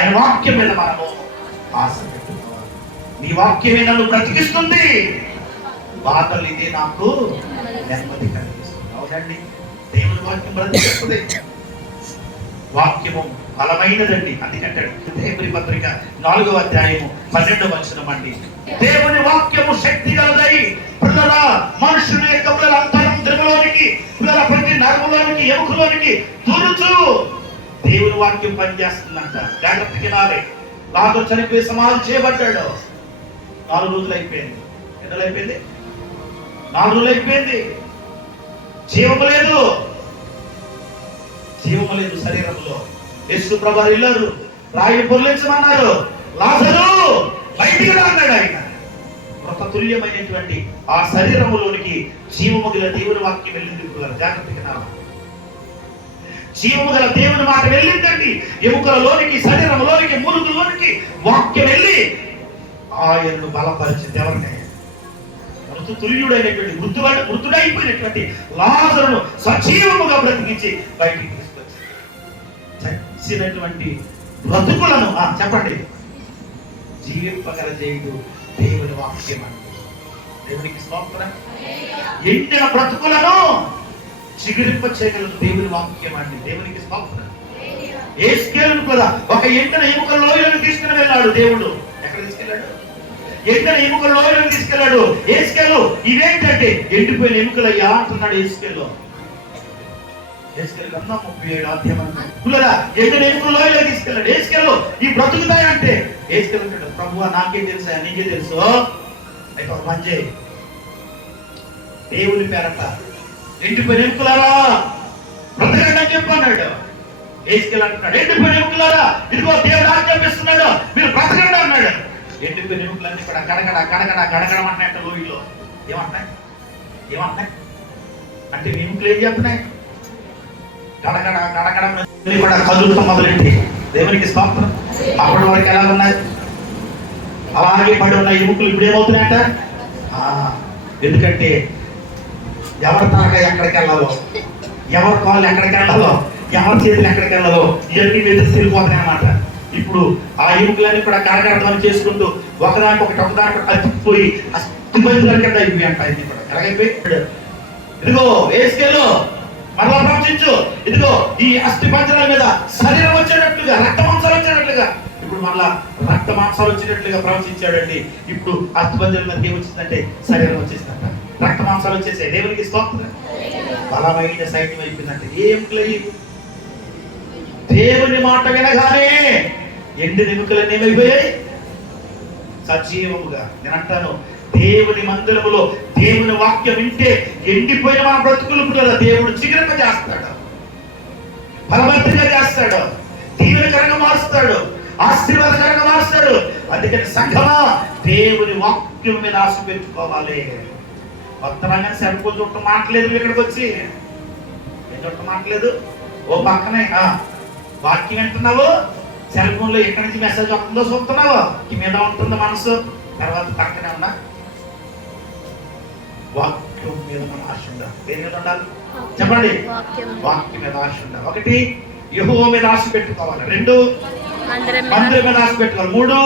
ఆయన వాక్యం మీద మనము ఆశ పెట్టుకోవాలి. నీ వాక్యమే నన్ను బ్రతికిస్తుంది, బాధలు ఇదే నాకు నెమ్మది కలిగిస్తుంది. అవునండి, దేవుని వాక్యం బ్రతికిస్తుంది. వాక్యము బలమైనదండి. అందుకంటాడు హెబ్రీ పత్రిక 4వ అధ్యాయము 12వ వచనం అండి, దేవుని వాక్యము శక్తి గలదై పిల్లరా మనుషుల యొక్క పిల్లల అంతరంగంలోనికి, పిల్లల ప్రతి నరములోనికి, ఎముకలోనికి దూరుచు దేవుని వాక్యం పనిచేస్తుందంట. జాగ్రత్తగా వినాలి. లాజరు చనిపోయి సమాధి చేయబడ్డాడు. 4 రోజులు అయిపోయింది. ఎన్ని రోజులు అయిపోయింది? 4 రోజులు అయిపోయింది. జీవము లేదు, జీవము లేదు శరీరంలో. యేసు ప్రభువు వెళ్ళారు, రాయి పొర్లించమన్నారు, లాజరు బయటికి రా అన్నాడు. ఆయన ఒక తుల్యమైనటువంటి ఆ శరీరములోనికి జీవము గల దేవుని వాక్యం వెళ్ళింది. జాగ్రత్తగా జీవము గల దేవుని మాట వెళ్ళిందండి. ఎముకలలోనికి, శరీరంలోనికి, మూలుగులోనికి వాక్యం వెళ్ళి ఆయనను బలపరిచింది. ఎవరిని? తుల్యుడైనటువంటి వృద్ధుడైపోయినటువంటి లాజరును సజీవముగా బ్రతికించి బయటికి తీసుకొచ్చి చచ్చినటువంటి బ్రతుకులను చెప్పండి జీవింపగల చేయుడు దేవుని వాక్యం అండి. దేవునికి స్తోత్రం. ఎండిన బ్రతుకులను చిగురింప చేయగలదు దేవుని వాక్యం అండి. దేవునికి స్తోత్రం. యేసుకేలును కూడా ఒక ఎండిన ఎముకల లోయలను తీసుకుని వెళ్ళాడు దేవుడు. ఎక్కడ తీసుకెళ్ళాడు? ఎండిన ఎముకల లోయలను తీసుకెళ్ళాడు. యేసుకేలు ఇవేంటంటే ఎండిపోయిన ఎముకలయ్యా అంటున్నాడు యేసుకేలు. యేసుకేలు కన్నా 37 అధ్యాయం పుల్లరా ఎండిన ఎముకల లోయలను తీసుకెళ్ళాడు. యేసుకేలు ఈ బ్రతుకుతాయంటే యేసుకేలు అంటాడు, ప్రభువా నాకేం తెలుసా, నీకే తెలుసు, అయితే ఒక పని చేయి, దేవుని పేరట ఎండిపోయిన ఎముకలారా బ్రతకండి అని చెప్పన్నాడు. యేసుకేలు అంటున్నాడు, ఎండిపోయిన ఎముకలారా ఇదిగో దేవుడు ఆజ్ఞాపిస్తున్నాడు, మీరు బ్రతకండి అన్నాడు. ఎండిపోయిన ఎముకలన్నీ కూడా గడగడ గడగడ గడగడం అంటాయంట లోయలో. ఏమంటాయి అంటే ఎముకలు ఏం చెప్తున్నాయి? గడగడ గడగడం కూడా కదులుతాం మొదలెట్టి. దేవునికి స్తోత్రం. అప్పటి వరకు ఎలా ఉన్నాయి? అలాగే పడి ఉన్న ఎముకలు ఇప్పుడు ఏమవుతున్నాయట? ఎందుకంటే ఎవరి తనక ఎక్కడికి వెళ్ళాలో, ఎవరి కాళ్ళు ఎక్కడికి వెళ్ళాలో, ఎవరి చేతులు ఎక్కడికి వెళ్ళాలో ఇవన్నీ వెతుకు తిరిగిపోతున్నాయి అన్నమాట. ఇప్పుడు ఆ ఎముకలన్నీ కూడా కరకరడం చేసుకుంటూ ఒకదానికి కలిసిపోయి అస్థిపంజరాల కింద అయిపోయి అంట. ఇది కూడా ఎలాగైపోయి, ఇదిగో యేసుకేలు మరలా ప్రవచించు, ఇదిగో ఈ అస్థిపంజరాల మీద శరీరం వచ్చేటట్లుగా, రక్త మాంసాలు వచ్చేటట్లుగా, ఇప్పుడు మళ్ళా రక్త మాంసాలు వచ్చేటట్లుగా ప్రవచించాడండి. ఇప్పుడు అస్థిపంజరాల మీద ఏమొచ్చిందంటే శరీరం వచ్చేసిందంట, రక్త మాంసాలు వచ్చేసాయి. దేవునికి స్తోత్రం. బలమైన సైన్యం అయిపోయిందంటే ఏమిటి? దేవుని మాట వినగానే ఎండిన ఎముకలన్నీ ఏమైపోయాయి? సజీవముగా. నేను అంటాను, దేవుని మందిరములో దేవుని వాక్యం వింటే ఎండిపోయిన మన బ్రతుకులు కూడా దేవుడు చిగురింప చేస్తాడు, బలవంతంగా చేస్తాడు, దీవెనకరంగా మారుస్తాడు, ఆశీర్వాదకరంగా మారుస్తాడు. అందుకని సంఘమా దేవుని వాక్యం మీద ఆశ పెట్టుకోవాలి. మొత్తంగా సరిపోతు చుట్టూ మాట్లేదు. ఇక్కడికి వచ్చి ఏం చుట్టూ మాట్లేదు? ఓ పక్కనే వాక్యం వింటున్నావు, సెల్ ఫోన్ లో ఎక్కడి నుంచి మెసేజ్ వస్తుందో చూస్తున్నావు, ఈ మీద ఉంటుంది మనసు, తర్వాత పక్కనే ఉన్నా వాక్యం మీద మన ఆశ ఉండాలి. దేని మీద ఉండాలి చెప్పండి? వాక్యం మీద ఆశ ఉండాలి. 1 యెహోవా మీద ఆశ పెట్టుకోవాలి. 2 మందిరం మీద ఆశ పెట్టుకోవాలి. 3